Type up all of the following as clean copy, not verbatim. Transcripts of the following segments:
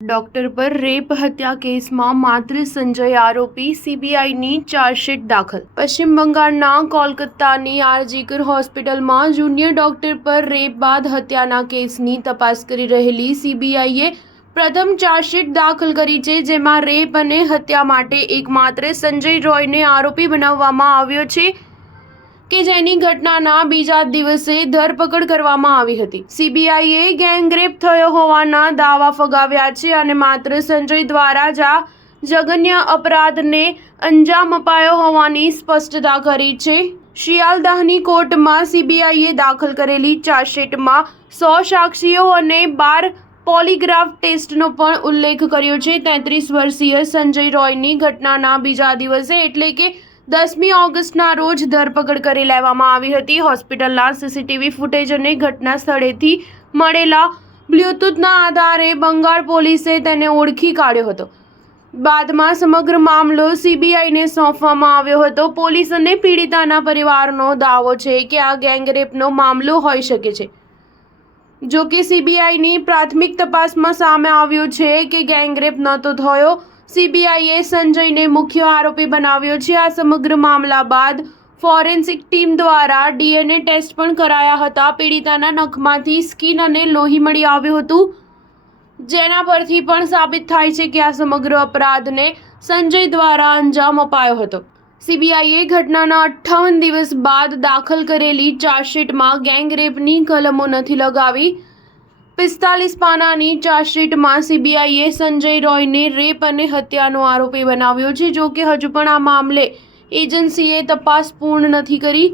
Doctor પર rape હત્યા કેસમાં માત્ર સંજય આરોપી, સીબીઆઈની ચાર્જશીટ દાખલ. પશ્ચિમ બંગાળના કોલકાતાની આરજીકર હોસ્પિટલમાં જુનિયર ડોક્ટર પર રેપ બાદ હત્યાના કેસની તપાસ કરી રહેલી સીબીઆઈએ પ્રથમ ચાર્જશીટ દાખલ કરી છે, જેમાં રેપ અને હત્યા માટે એકમાત્ર સંજય રોયને આરોપી બનાવવામાં આવ્યો છે કે જેની ઘટનાના બીજા દિવસે ધરપકડ કરવામાં આવી હતી. સીબીઆઈએ ગેંગરેપ થયો હોવાના દાવા ફગાવ્યા છે અને માત્ર સંજય દ્વારા જ આ જઘન્ય અપરાધને અંજામ અપાયો હોવાની સ્પષ્ટતા કરી છે. શિયાલદાહની કોર્ટમાં સીબીઆઈએ દાખલ કરેલી ચાર્જશીટમાં 100 સાક્ષીઓ અને 12 પોલીગ્રાફ ટેસ્ટનો પણ ઉલ્લેખ કર્યો છે. 33 વર્ષીય સંજય રોયની ઘટનાના બીજા દિવસે એટલે કે 10મી ઓગસ્ટના રોજ ધરપકડ કરી લેવામાં આવી હતી. હોસ્પિટલના સીસીટીવી ફૂટેજ અને ઘટના સ્થળેથી મળેલા બ્લૂટૂથના આધારે બંગાળ પોલીસે તેને ઓળખી કાઢ્યો હતો. બાદમાં સમગ્ર મામલો સીબીઆઈને સોંપવામાં આવ્યો હતો. પોલીસ અને પીડિતાના પરિવારનો દાવો છે કે આ ગેંગરેપનો મામલો હોઈ શકે છે. જો કે સીબીઆઈની પ્રાથમિક તપાસમાં સામે આવ્યું છે કે ગેંગરેપ નહોતો થયો. સીબીઆઈએ સંજયને મુખ્ય આરોપી બનાવ્યો છે. આ સમગ્ર મામલા બાદ ફોરેન્સિક ટીમ દ્વારા ડીએનએ ટેસ્ટ પણ કરાયા હતા. પીડિતાના નખમાંથી સ્કિન અને લોહી મળી આવ્યું હતું, જેના પરથી પણ સાબિત થાય છે કે આ સમગ્ર અપરાધને સંજય દ્વારા અંજામ અપાયો હતો. સીબીઆઈએ ઘટનાના 58 દિવસ બાદ દાખલ કરેલી ચાર્જશીટમાં ગેંગરેપની કલમો નથી લગાવી. 45 પાનાની ચાર્જશીટમાં સીબીઆઈએ સંજય રોયને રેપ અને હત્યાનો આરોપી બનાવ્યો છે. જો કે હજુ પણ આ મામલે એજન્સીએ તપાસ પૂર્ણ નથી કરી.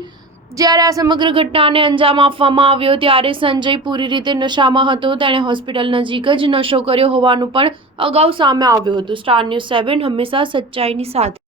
જ્યારે આ સમગ્ર ઘટનાને અંજામ આપવામાં આવ્યો ત્યારે સંજય પૂરી રીતે નશામાં હતો. તેણે હોસ્પિટલ નજીક જ નશો કર્યો હોવાનું પણ અગાઉ સામે આવ્યું હતું. સ્ટાર ન્યૂઝ 7 હંમેશા સચ્ચાઈની સાથે.